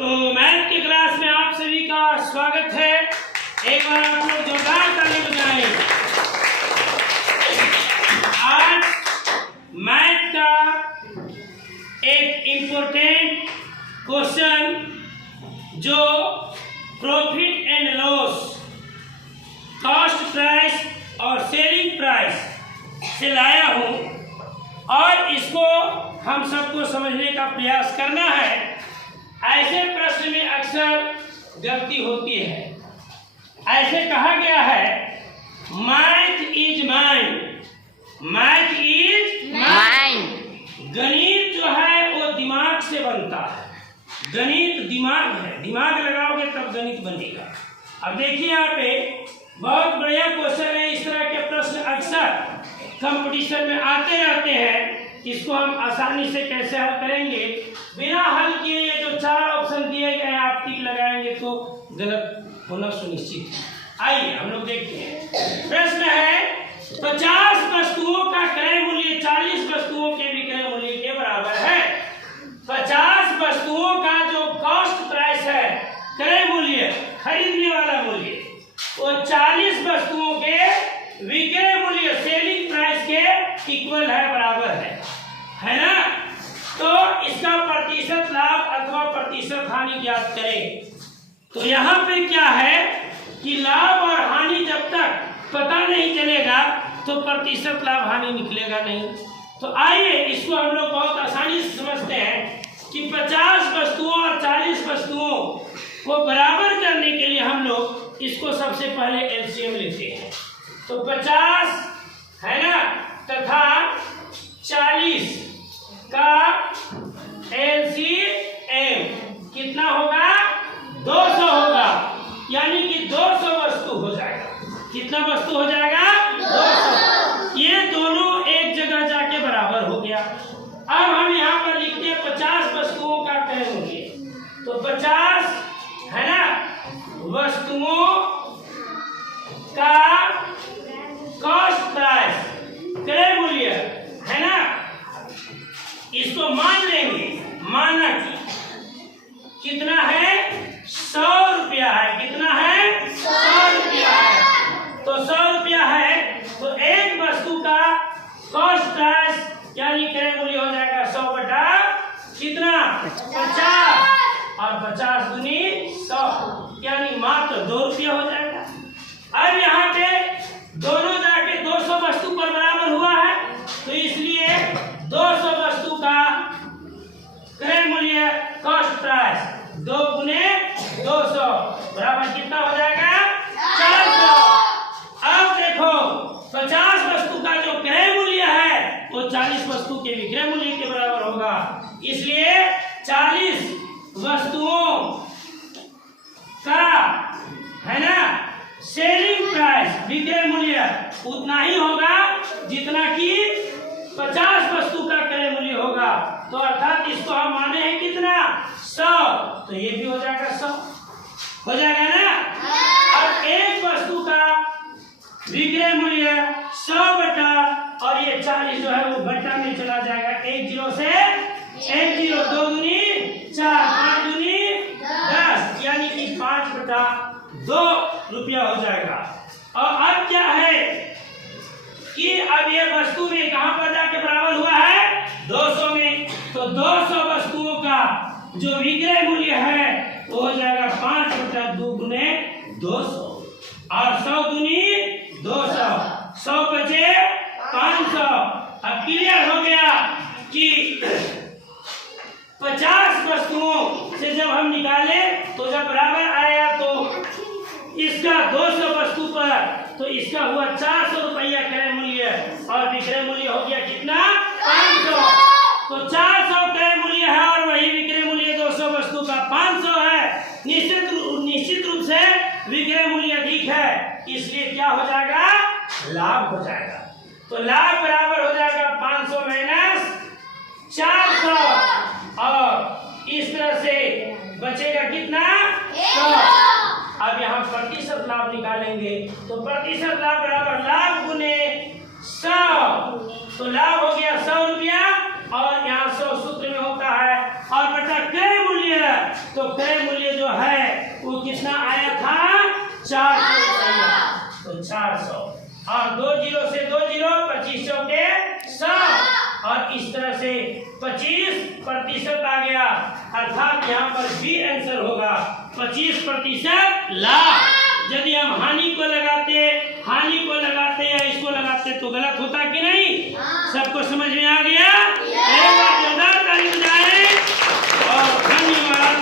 तो मैथ की क्लास में आप सभी का स्वागत है। एक बार आप लोग जोरदार ताली बजाएं। आज मैथ का एक इम्पोर्टेंट क्वेश्चन जो profit and loss, cost price और सेलिंग प्राइस से लाया हूँ और इसको हम सबको समझने का प्रयास करना है। ऐसे प्रश्न में अक्सर गलती होती है। ऐसे कहा गया है, math is mind, math is mind. गणित जो है वो दिमाग से बनता है। गणित दिमाग है, दिमाग लगाओगे तब गणित बनेगा। अब देखिए यहाँ पे बहुत बढ़िया क्वेश्चन है। इस तरह के प्रश्न अक्सर कंपटीशन में आते रहते हैं। इसको हम आसानी से कैसे हल करेंगे, बिना हल किए ये जो चार ऑप्शन दिए गए हैं आप टिक लगाएंगे तो गलत होना सुनिश्चित है। आइए हम लोग देखते हैं। प्रश्न है 50 वस्तुओं का क्रय मूल्य 40 वस्तुओं के विक्रय मूल्य के बराबर है। 50 वस्तुओं का जो कॉस्ट प्राइस है, क्रय मूल्य, खरीदने वाला मूल्य, वो 40 वस्तुओं के विक्रय मूल्य, सेलिंग प्राइस के इक्वल है, बराबर है ना। तो इसका प्रतिशत लाभ अथवा प्रतिशत हानि ज्ञात करें। तो यहाँ पे क्या है कि लाभ और हानि जब तक पता नहीं चलेगा तो प्रतिशत लाभ हानि निकलेगा नहीं। तो आइए इसको हम लोग बहुत आसानी से समझते हैं कि 50 वस्तुओं और 40 वस्तुओं को बराबर करने के लिए हम लोग इसको सबसे पहले एलसीएम लेते हैं। तो 50 है ना तथा 40 का एलसीएम कितना होगा, 200 होगा। यानी कि 200 वस्तु हो जाएगा। कितना वस्तु हो जाएगा, 200। ये दोनों एक जगह जाके बराबर हो गया। अब हम यहाँ पर लिखते हैं 50 वस्तुओं का क्रय मूल्य। तो 50 है ना वस्तुओं का कॉस्ट प्राइस, क्रय मूल्य है ना, इसको मान लेंगे। माना कि कितना है, 100 रुपया है। कितना है, 100 रुपया है। तो 100 रुपया है तो एक वस्तु का कॉस्ट प्राइस यानी क्रय मूल्य हो जाएगा 100 बटा कितना, 50, और 50 दूनी 100 यानी मात्र 2 रुपया हो जाएगा। अब यहाँ पे दोनों जाके 200 वस्तु पर बराबर हुआ है, तो इसलिए 200 वस्तु का क्रय मूल्य कॉस्ट प्राइस 2 गुने 200 बराबर कितना हो जाएगा, 400। अब देखो 50 वस्तु का जो क्रय मूल्य है वो 40 वस्तु के विक्रय मूल्य के बराबर होगा। इसलिए 40 वस्तुओं का है ना सेलिंग प्राइस, विक्रय मूल्य उतना ही होगा जितना कि 50 वस्तु का क्रय मूल्य होगा। तो अर्थात इसको हम माने हैं कितना, 100। तो ये भी हो जाएगा 100, हो जाएगा ना। अब एक वस्तु का विक्रय मूल्य 100 बटा, और ये 40 जो है वो बटा में चला जाएगा। 1 0 से 1 0, 2 दूनी 4, 5 दूनी 10, यानी कि 5 बटा 2 रुपया हो जाएगा। और अब क्या है कि अब ये वस्तु में कहां पर जाके बराबर हुआ है, 200 में। तो 200 वस्तुओं का जो विक्रय मूल्य है वो हो जाएगा 5 बटा 2 गुने 200, और 100 दूनी 200, 100 बचे 500। अब क्लियर हो गया कि 50 वस्तुओं से जब हम निकाले तो जब बराबर आया तो इसका 200 वस्तु पर, तो इसका हुआ 400 रुपया क्रय मूल्य, और विक्रय मूल्य हो गया कितना, 500। तो 400 क्रय मूल्य है और वही विक्रय मूल्य 200 वस्तु का 500 है। निश्चित रूप से विक्रय मूल्य अधिक है, इसलिए क्या हो जाएगा, लाभ हो जाएगा। तो लाभ बराबर हो जाएगा 500 माइनस 400, और इस तरह से बचेगा कितना, 100। अब यहाँ प्रतिशत लाभ निकालेंगे। तो प्रतिशत लाभ बराबर लाभ गुने 100। तो लाभ हो गया 100 रुपया, और यहाँ 100 सूत्र में होता है, और बटा क्रय मूल्य, तो क्रय वो कितना आया था 400। तो 400 और 2 जीरो से 2 जीरो 25 के 100 और इस तरह से 25% आ गया, अर्थात यहाँ पर बी आंसर होगा 25% लाभ। यदि हम हानि को लगाते या इसको लगाते तो गलत होता कि नहीं? सबको समझ में आ गया? एक बार जोरदार ताली बजाएं और धन्यवाद।